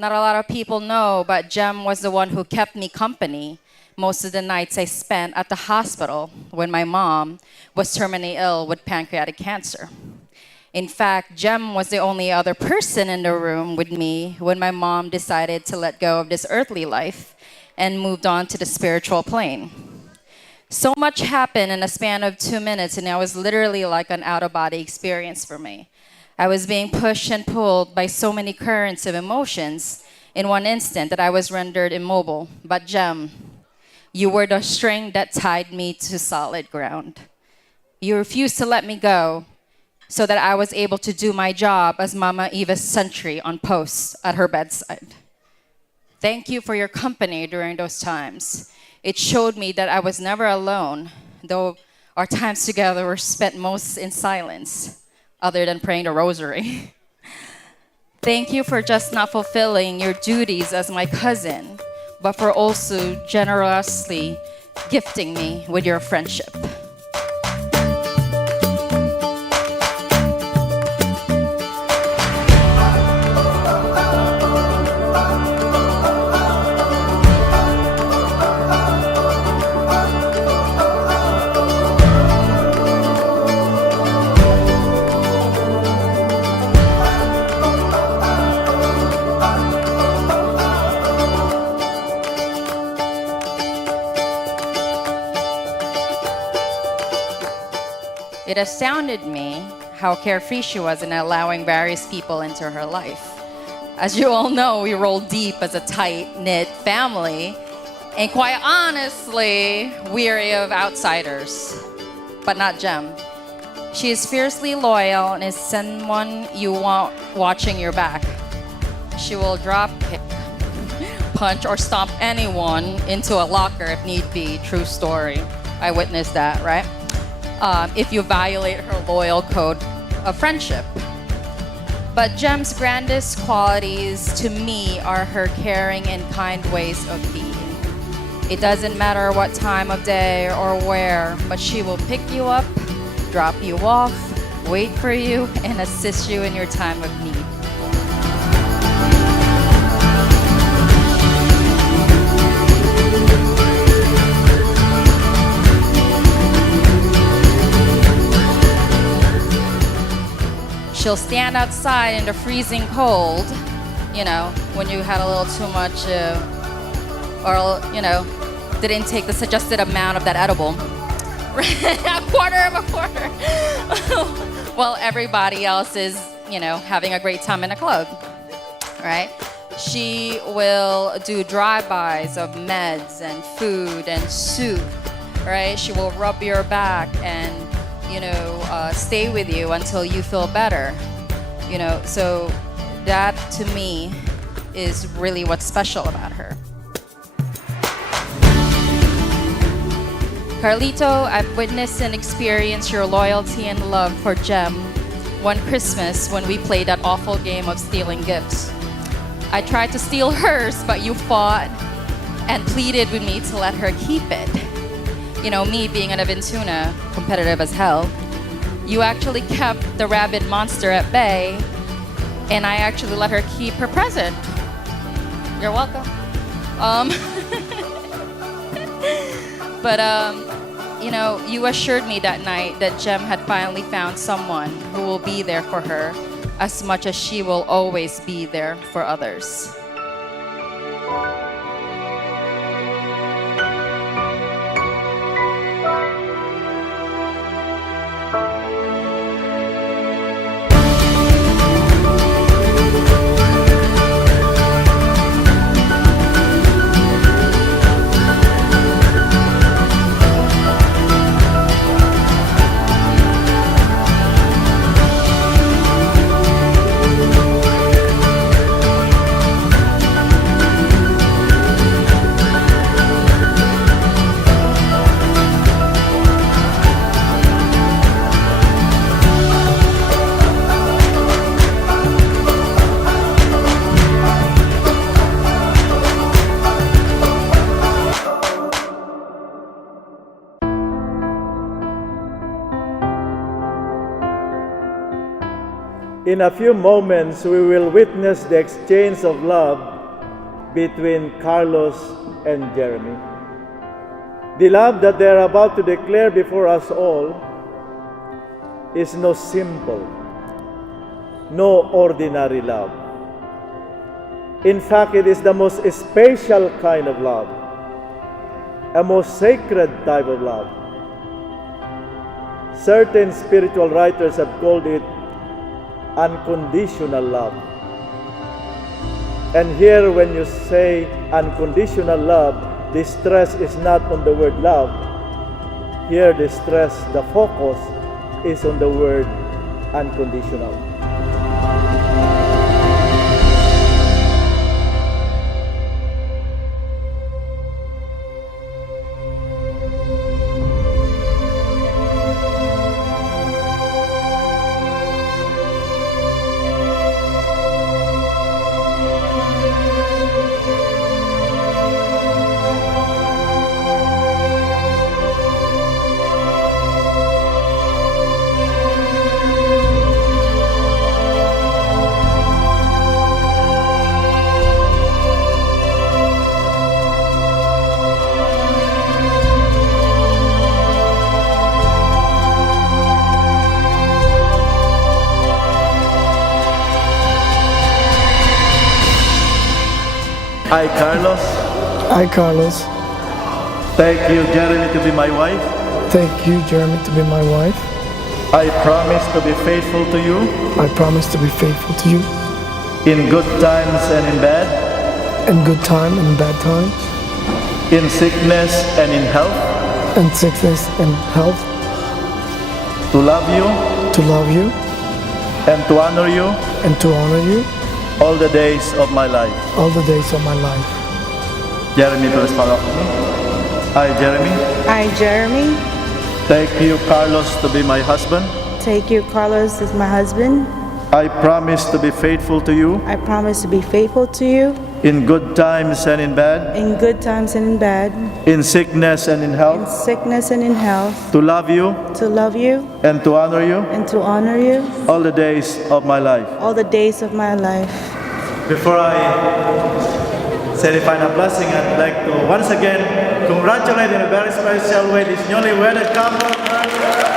Not a lot of people know, but Jem was the one who kept me company most of the nights I spent at the hospital when my mom was terminally ill with pancreatic cancer. In fact, Jem was the only other person in the room with me when my mom decided to let go of this earthly life and moved on to the spiritual plane. So much happened in a span of 2 minutes, and it was literally like an out-of-body experience for me. I was being pushed and pulled by so many currents of emotions in one instant that I was rendered immobile. But Jem, you were the string that tied me to solid ground. You refused to let me go so that I was able to do my job as Mama Eva's sentry on post at her bedside. Thank you for your company during those times. It showed me that I was never alone, though our times together were spent most in silence, other than praying the rosary. Thank you for just not fulfilling your duties as my cousin, but for also generously gifting me with your friendship. It astounded me how carefree she was in allowing various people into her life. As you all know, we roll deep as a tight-knit family, and quite honestly, weary of outsiders, but not Jem. She is fiercely loyal and is someone you want watching your back. She will drop kick, punch, or stomp anyone into a locker if need be. True story. I witnessed that, right? If you violate her loyal code of friendship. But Jem's grandest qualities to me are her caring and kind ways of being. It doesn't matter what time of day or where, but she will pick you up, drop you off, wait for you, and assist you in your time of need. She'll stand outside in the freezing cold, when you had a little too much, didn't take the suggested amount of that edible. a quarter. While everybody else is, having a great time in a club, right? She will do drive-bys of meds and food and soup, right? She will rub your back and stay with you until you feel better. So that to me is really what's special about her. Carlito, I've witnessed and experienced your loyalty and love for Jem one Christmas when we played that awful game of stealing gifts. I tried to steal hers, but you fought and pleaded with me to let her keep it. Me being an Aventuna, competitive as hell, you actually kept the rabid monster at bay, and I actually let her keep her present. You're welcome. But you assured me that night that Jem had finally found someone who will be there for her as much as she will always be there for others. In a few moments, we will witness the exchange of love between Carlos and Geremy. The love that they are about to declare before us all is no simple, no ordinary love. In fact, it is the most special kind of love, a most sacred type of love. Certain spiritual writers have called it unconditional love. And here, when you say unconditional love, the stress is not on the word love. Here, the focus is on the word unconditional. I, Carlos, I, Carlos, take you, Geremy, to be my wife. take you, Geremy, to be my wife. I promise to be faithful to you I promise to be faithful to you in good times and in bad, in good time and bad times, in sickness and in health, in sickness and health, to love you to love you and to honor you and to honor you all the days of my life. all the days of my life. Geremy, please follow me. I, Geremy, I, Geremy, take you, Carlos, to be my husband. take you, Carlos, as my husband. I promise to be faithful to you I promise to be faithful to you in good times and in bad, in good times and in bad, in sickness and in in health, sickness and in health, to love you to love you and to honor you and to honor you all the days of my life. all the days of my life. Before I say the final blessing, I'd like to once again congratulate in a very special way this newly wedded couple.